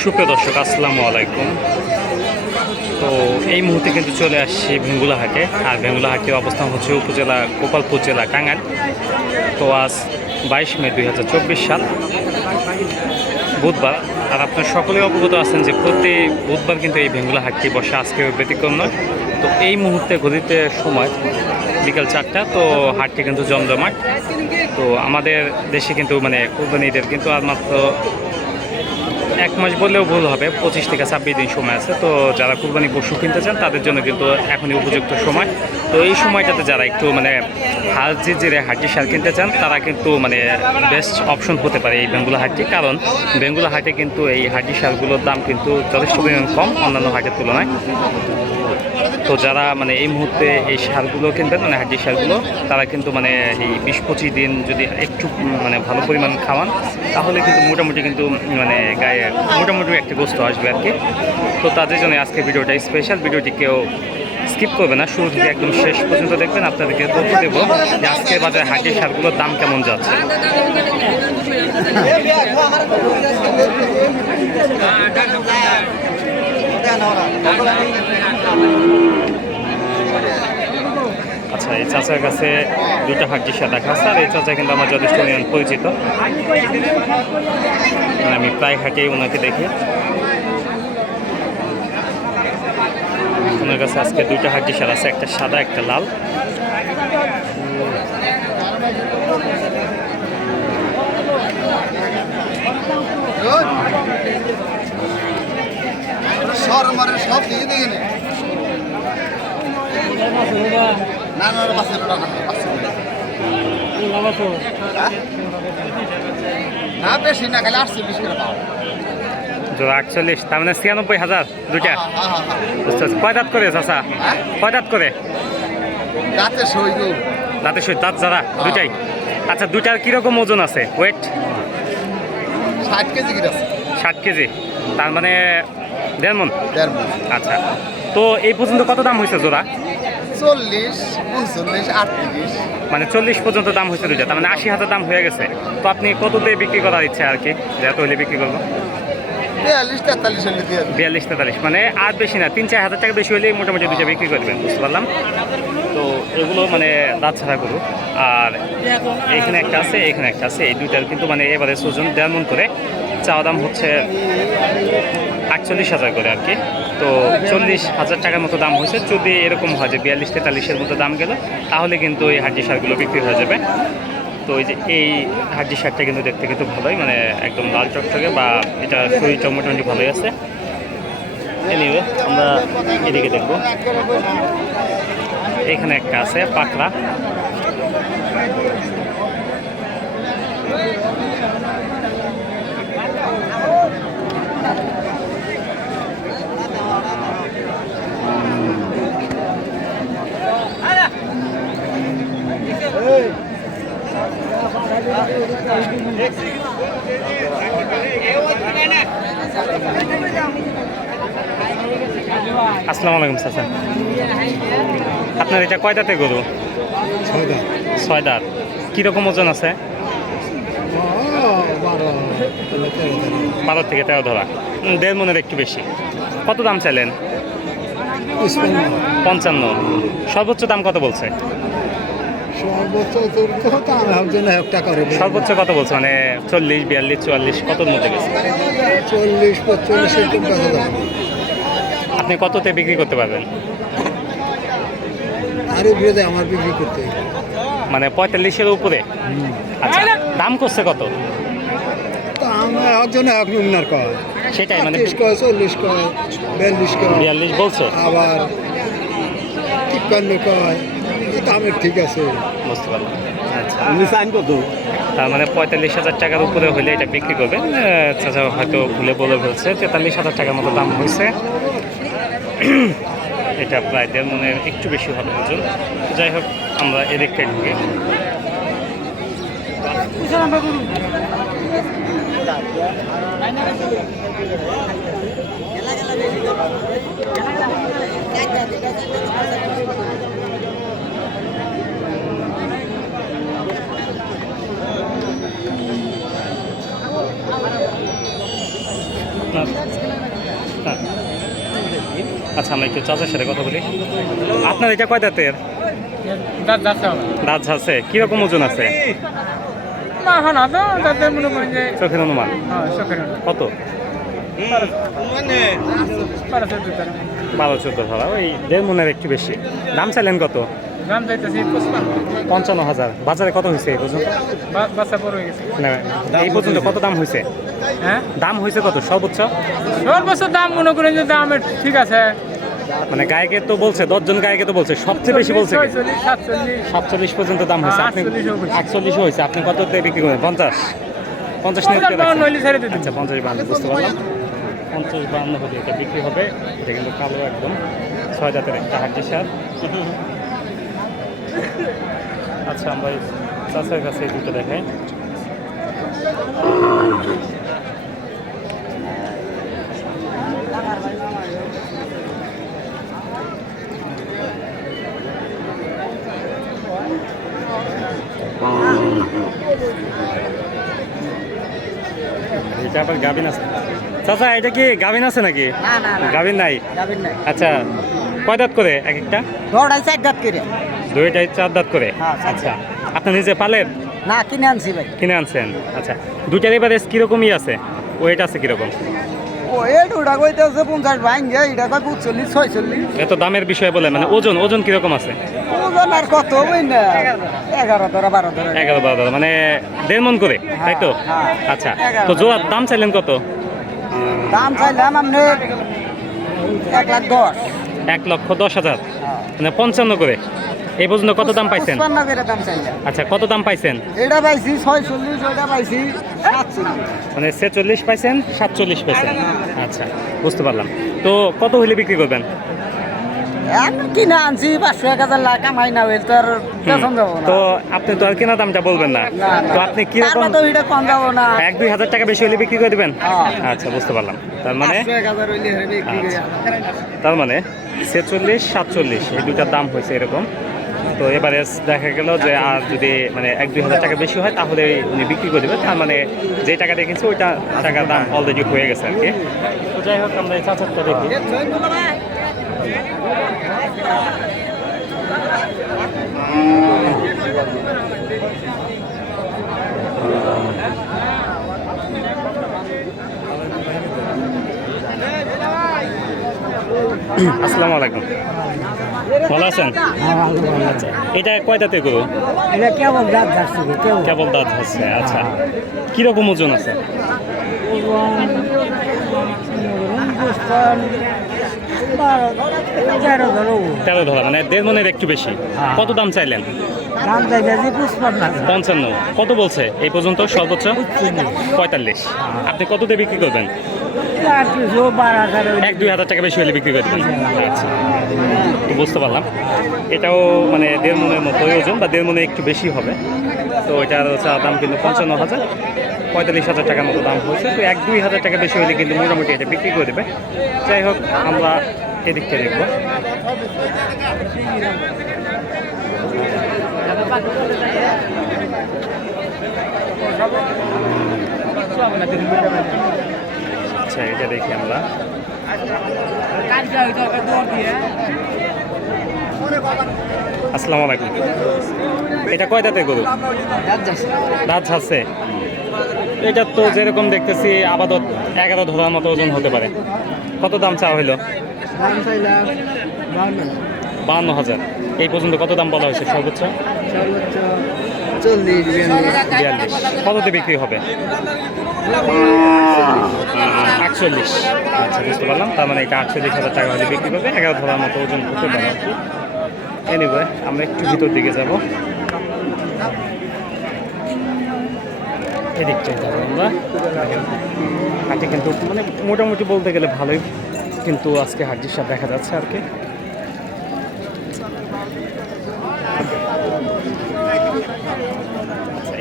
সুপ্রিয় দর্শক, আসসালামু আলাইকুম। তো এই মুহূর্তে কিন্তু চলে আসছি ভেঙ্গুলা হাটে। আর ভেঙ্গুলা হাটের অবস্থান হচ্ছে উপজেলা গোপালপুর জেলা টাঙ্গাইল। তো আজ 22 মে 2024 সাল বুধবার। আর আপনার সকলেই অবগত আছেন যে প্রতি বুধবার কিন্তু এই ভেঙ্গুলা হাটটি বসে, আজকে ব্যতিক্রম নয়। তো এই মুহূর্তে ঘড়িতে সময় বিকাল 4টা। তো হাটটি কিন্তু জমজমাট। তো আমাদের দেশে কিন্তু মানে কুরবানি ঈদের কিন্তু আর মাত্র 1 মাস বললেও ভুল হবে, 25 থেকে 26 দিন সময় আছে। তো যারা কুরবানি পশু কিনতে চান তাদের জন্য কিন্তু এখনই উপযুক্ত সময়। তো এই সময়টাতে যারা একটু মানে হালজি জিরে হাড্ডি সার কিনতে চান তারা কিন্তু মানে বেস্ট অপশন হতে পারে এই বেঙ্গুলা হাটটি। কারণ বেঙ্গুলা হাটে কিন্তু এই হাড্ডি সারগুলোর দাম কিন্তু যথেষ্ট পরিমাণ কম অন্যান্য হাটের তুলনায়। তো যারা মানে এই মুহূর্তে এই সারগুলো কিনবেন মানে হাড্ডি সারগুলো, তারা কিন্তু মানে এই 20-25 দিন যদি একটু মানে ভালো পরিমাণ খাওয়ান তাহলে কিন্তু মোটামুটি কিন্তু মানে গায়ে মোটামুটি একটা গোস্ত আসবে আর কি। তো তাদের জন্য আজকে ভিডিওটা স্পেশাল। ভিডিওটি কেউ স্কিপ করবে না, শুরু থেকে একদম শেষ পর্যন্ত দেখবেন। আপনাদেরকে তথ্য দেবো যে আজকের বাজারে হাড্ডি সারগুলোর দাম কেমন যাচ্ছে। আচ্ছা, এই চাচার কাছে দুটো হাড্ডি সার রাখা আছে। আর এই চাচা কিন্তু আমার যথেষ্ট পরিচিত, আমি প্রায় হাটেই ওনাকে দেখি। ওনার কাছে আজকে দুইটা হাড্ডি সার আছে, একটা সাদা একটা লাল। সব দিকে দেখে না বেশি না, খালি 48 করে পাও। 48, তার মানে 96,000 দুইটা। কয় দাঁত করে চাচা? কয় দাঁত করে? দাঁতে সই গো, দাঁতে সই দাঁত যারা দুইটাই। আচ্ছা, দুইটার কিরকম ওজন আছে, ওয়েট? 60 কেজি করে আছে। 60 কেজি, তার মানে 1.5 মণ। 1.5 মণ। আচ্ছা, তো এই পর্যন্ত কত দাম হয়েছে জোড়া? 40, 39, 38। মানে 40 পর্যন্ত দাম হয়েছে দুইটা, তার মানে 80,000 দাম হয়ে গেছে। তো আপনি কত দিয়ে বিক্রি করার ইচ্ছা আর কি, যে এত হলে বিক্রি করবো? 42-43 হলে দিয়ে 42-43, মানে আর বেশি না, 3-4 হাজার টাকা বেশি হলেই মোটামুটি দুইটা বিক্রি করবেন, বুঝতে পারলাম। তো এগুলো মানে দাঁত ছাড়া গরু। আর এইখানে একটা আছে, এইখানে একটা আছে, এই দুইটার কিন্তু মানে এবারে ওজন 1.5 মণ করে। চাওয়া দাম হচ্ছে 48,000 করে আর কি। তো 40,000 টাকার মতো দাম হয়েছে। যদি এরকম হয় যে 42-43-এর মতো দাম গেল তাহলে কিন্তু এই হাড্ডি সারগুলো বিক্রি হয়ে যাবে। তো এই যে এই হাড্ডি সারটা কিন্তু দেখতে কিন্তু ভালোই, মানে একদম লাল টকটকে, বা এটা শরীরটা মোটামুটি ভালোই আছে। এনিওয়ে, আমরা এদিকে দেখবো। এখানে একটা আছে পাকড়া। আসসালামু আলাইকুম চাচা, আপনার এটা কয় দাঁতে গরু? 6 দাঁত। কীরকম ওজন আছে? 12 থেকে 13 ধরা। 1.5 মণের একটু বেশি। কত দাম চাইলেন? 55। সর্বোচ্চ দাম কত বলছে? সর্বোচ্চ কত বলছে, মানে 40, 42, 44 কতর মধ্যে গেছে? 40-45। আপনি কততে বিক্রি করতে পারবেন? আরে বিরোধে আমার বিক্রি করতে মানে 45-এর উপরে। আচ্ছা, দাম করছে কত? আমার একজন এক কয়, সেটাই মানে 30 কয়, 40 কয়, 42 কয়, 42 বলছো, আবার 53 কয়। দামের ঠিক আছে, বুঝতে পারলাম। আচ্ছা, কত? তার মানে 45,000 টাকার উপরে হলে এটা বিক্রি করবেন। চাচা হয়তো ভুলে বলে ফেলছে, 43,000 টাকার মতো দাম হয়েছে। এটা প্রায় 1.5 মণের একটু বেশি হবে ওজন। যাই হোক, আমরা এদিকটাই ঢুকি। আপনার হ্যাঁ আচ্ছা আমরা একটু চাচার সাথে কথা বলি। আপনার এটা কয় দাঁতের? দাঁত আছে, কিরকম ওজন আছে? চোখের অনুমান কত? 12-14 ধরা, ওই 1.5 মনের একটু বেশি। দাম চাইলেন কত? 55,000। বাজারে কত হয়েছে এই পর্যন্ত? না, এই পর্যন্ত কত দাম হয়েছে? দাম হয়েছে কত সর্বোচ্চ? দাম মনে করেন যে দামের ঠিক আছে, মানে গায়কে তো বলছে, 10 জন গায়কে তো বলছে সবচেয়ে বেশি বলছে কি? 47 পর্যন্ত দাম হয়েছে। আপনি 48 হয়েছে, আপনি কততে বিক্রি করেন? 50 নিয়ে বিক্রি করেন? আচ্ছা 50-52 বুঝতে পারলাম। 50-52 হলে এটা বিক্রি হবে। এটা কিন্তু কালো একদম 6 জাতের একটা হাড্ডি সার। আচ্ছা আমরা এই চাচার কাছে এই দুটো দেখাই। এটা আবার গাভিন আছে। চাচা এটা কি গাভিন আছে নাকি? গাভিন নাই। আচ্ছা কয় দাঁত করে এক একটা? 4 দাঁত করে। 2-4 দাঁত করে। আচ্ছা আপনি নিজে পালেন না, কিনে আনছি ভাই। কিনে আনছেন? আচ্ছা দুইটার এবারে কিরকমই আছে, ওয়েট আছে কিরকম? ও এটা কইতেছে 50 ভাঙ্গে, এটা কই 45 46। এত দামের বিষয় বলে, মানে ওজন ওজন কিরকম আছে? ওজন আর কত হই না, 11 ধরা 12 ধরা। 11-12 ধরা, মানে 1.5 মণ করে, তাই তো? হ্যাঁ। আচ্ছা তো জোড়ার দাম চাইলেন কত? দাম চাইলাম আপনি 1,10,000। 1,10,000, মানে 55 করে। এই পর্যন্ত কত দাম পাইছেন? 55 করে দাম চাইলাম। আচ্ছা কত দাম পাইছেন? এটা পাইছি 46, ওটা পাইছি 47। মানে 46 পাইছেন, 47 পাইছেন। আচ্ছা বুঝতে পারলাম। তো কত হইলে বিক্রি করবেন? আমি কিনে আনছি 500-1000 লাখ কামাই না হইলে তো আর পেছন যাবো না। তো আপনি তো আর কেনা দামটা বলবেন না, তো আপনি কি রকম? তো এটা কম যাবো না। 1-2 হাজার টাকা বেশি হলে বিক্রি করে দিবেন? হ্যাঁ। আচ্ছা বুঝতে পারলাম। তার মানে 500-1000 হইলে হবে কি করে? তার মানে 46-47 এই দুটার দাম হয়েছে এরকম। তো এবারে দেখা গেল যে আর যদি মানে 1-2 হাজার টাকা বেশি হয় তাহলে উনি বিক্রি করে দেবেন। তার মানে যে টাকা দিয়ে কিনছে ওইটা টাকার দাম অলরেডি হয়ে গেছে আর কি। তো যাই হোক আমরা এই চাচারটা দেখি। আসসালামু আলাইকুম, ভালো আছেন? আচ্ছা এটা কয় দাঁতে গরু? এটা কেবল দাঁত যাচ্ছে, কেবল দাঁত হচ্ছে। আচ্ছা কিরকম ওজন আছে? 13 ধরা, মানে 1.5 মনের একটু বেশি। কত দাম চাইলেন? দাম চাইছে 55। 55। কত বলছে এই পর্যন্ত সর্বোচ্চ? 45। আপনি কততে বিক্রি করবেন? 1-2 হাজার টাকা বেশি হলে বিক্রি করবেন। আচ্ছা তো বুঝতে পারলাম। এটাও মানে 1.5 মনের মতোই ওজন, বা 1.5 মনে একটু বেশি হবে। তো এটার হচ্ছে দাম কিন্তু 55,000, 45,000 টাকার মতো দাম হয়েছে। তো 1-2 হাজার টাকা বেশি হলে কিন্তু মোটামুটি এটা বিক্রি করে দেবে। যাই হোক আমরা এদিকটা দেখবো। আচ্ছা এটা দেখি আমরা। আসসালামু আলাইকুম, এটা কয় দাঁতের গরু? দাঁত আছে। এটা তো যেরকম দেখতেছি আপাতত 11 ধরার মতো ওজন হতে পারে। কত দাম চাওয়া হইলো? 52,000। এই পর্যন্ত কত দাম বলা হয়েছে সর্বোচ্চ? 42। কততে বিক্রি হবে? 48। আচ্ছা বুঝতে পারলাম। তার মানে এটা 48,000 টাকা হলে বিক্রি করবে। 11 ধরার মতো ওজন হতে পারে আর কি। এনিওয়ে আমরা একটু ভিতর দিকে যাব। এদিকটাই যাবো আমরা। হাটে কিন্তু মানে মোটামুটি বলতে গেলে ভালোই কিন্তু আজকে হাটটির সাথে দেখা যাচ্ছে আর কি।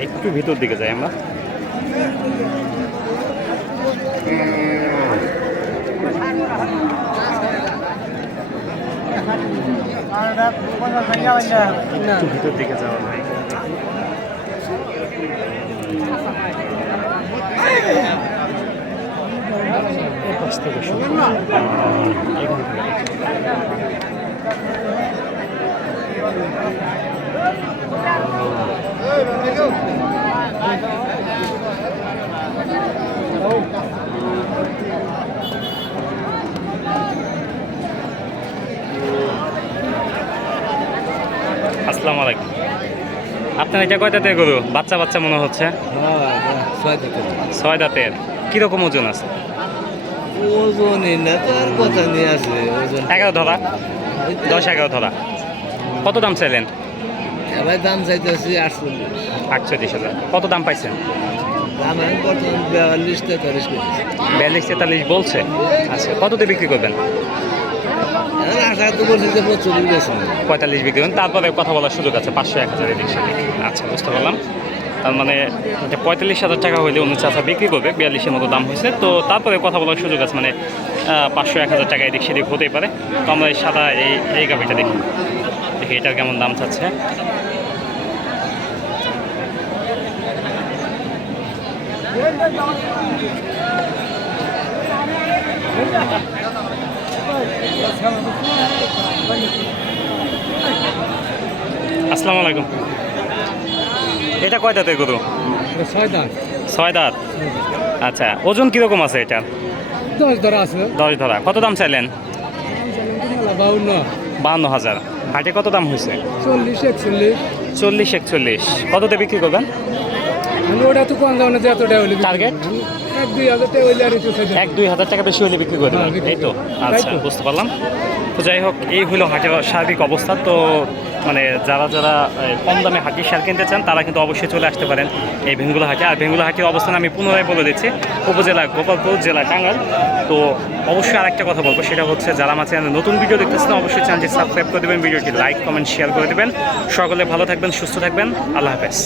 একটু ভিতর দিকে যাই আমরা। একটু ভিতর দিকে যাওয়া হয়। পাশ থেকে শুরু এখান থেকে আসসালামু আলাইকুম। আপনার এটা কয় দাঁতের গরু? বাচ্চা বাচ্চা মনে হচ্ছে। 6 দাঁতের। কিরকম ওজন আছে? ওজনই না তার কথা নিয়ে আছে ওজন 11 ধরা, 10-11 ধরা। কত দাম চাইলেন? এবার দাম চাইতেছি 48,000। কত দাম পাইছেন? দাম আমি বর্তমান 42-43 করেছি 42-43 বলছে। আচ্ছা, কততে বিক্রি করবেন? আশা তো বলছি যে 45 গেছে 45 বিক্রি করবেন, তারপরে কথা বলার সুযোগ আছে 500-1000 এদিক সেদিক। আচ্ছা, বুঝতে পারলাম। তার মানে 45,000 টাকা হইলে অন্য চাষা বিক্রি করবে, 42-এর মতো দাম হয়েছে। তো তারপরে কথা বলার সুযোগ আছে, মানে 500-1000 টাকা এদিক সেদিক হতেই পারে। তো আমরা এই সাদা এই গাভিটা দেখি দেখি এটার কেমন দাম চাচ্ছে। আসসালামু আলাইকুম। এটা কয় দাঁতের গরু? 6 দাঁত 6 দাঁত। আচ্ছা, ওজন কিরকম আছে এটা? 10 ধরা আছে 10 ধরা। কত দাম চাইলেন? 52 52,000। হাটে কত দাম হয়েছে? 40-41 40-41। কততে বিক্রি করবেন? ওটা তো কম দাম না, যতটা হলে টার্গেট 1-2 হাজার টাকা হইলে আর একটু 1-2 হাজার টাকা বেশি হলে বিক্রি করবেন, হ্যাঁ, বিক্রি এই তো? করবো। আচ্ছা, তাই তো। বুঝতে পারলাম। তো যাই হোক, এই হলো হাটের সার্বিক অবস্থা। তো মানে যারা যারা কম দামে হাটির সার কিনতে চান তারা কিন্তু অবশ্যই চলে আসতে পারেন এই ভেঙ্গুলা হাটে। আর ভেঙ্গুলা হাটের অবস্থান আমি পুনরায় বলে দিচ্ছি, উপজেলা গোপালপুর, জেলা টাঙ্গাইল। তো অবশ্যই আরেকটা কথা বলবো, সেটা হচ্ছে যারা আমার চ্যানেলে নতুন ভিডিও দেখতেছেন অবশ্যই চ্যানেলটি সাবস্ক্রাইব করে দেবেন, ভিডিওটি লাইক কমেন্ট শেয়ার করে দেবেন। সকলে ভালো থাকবেন, সুস্থ থাকবেন। আল্লাহ হাফেজ।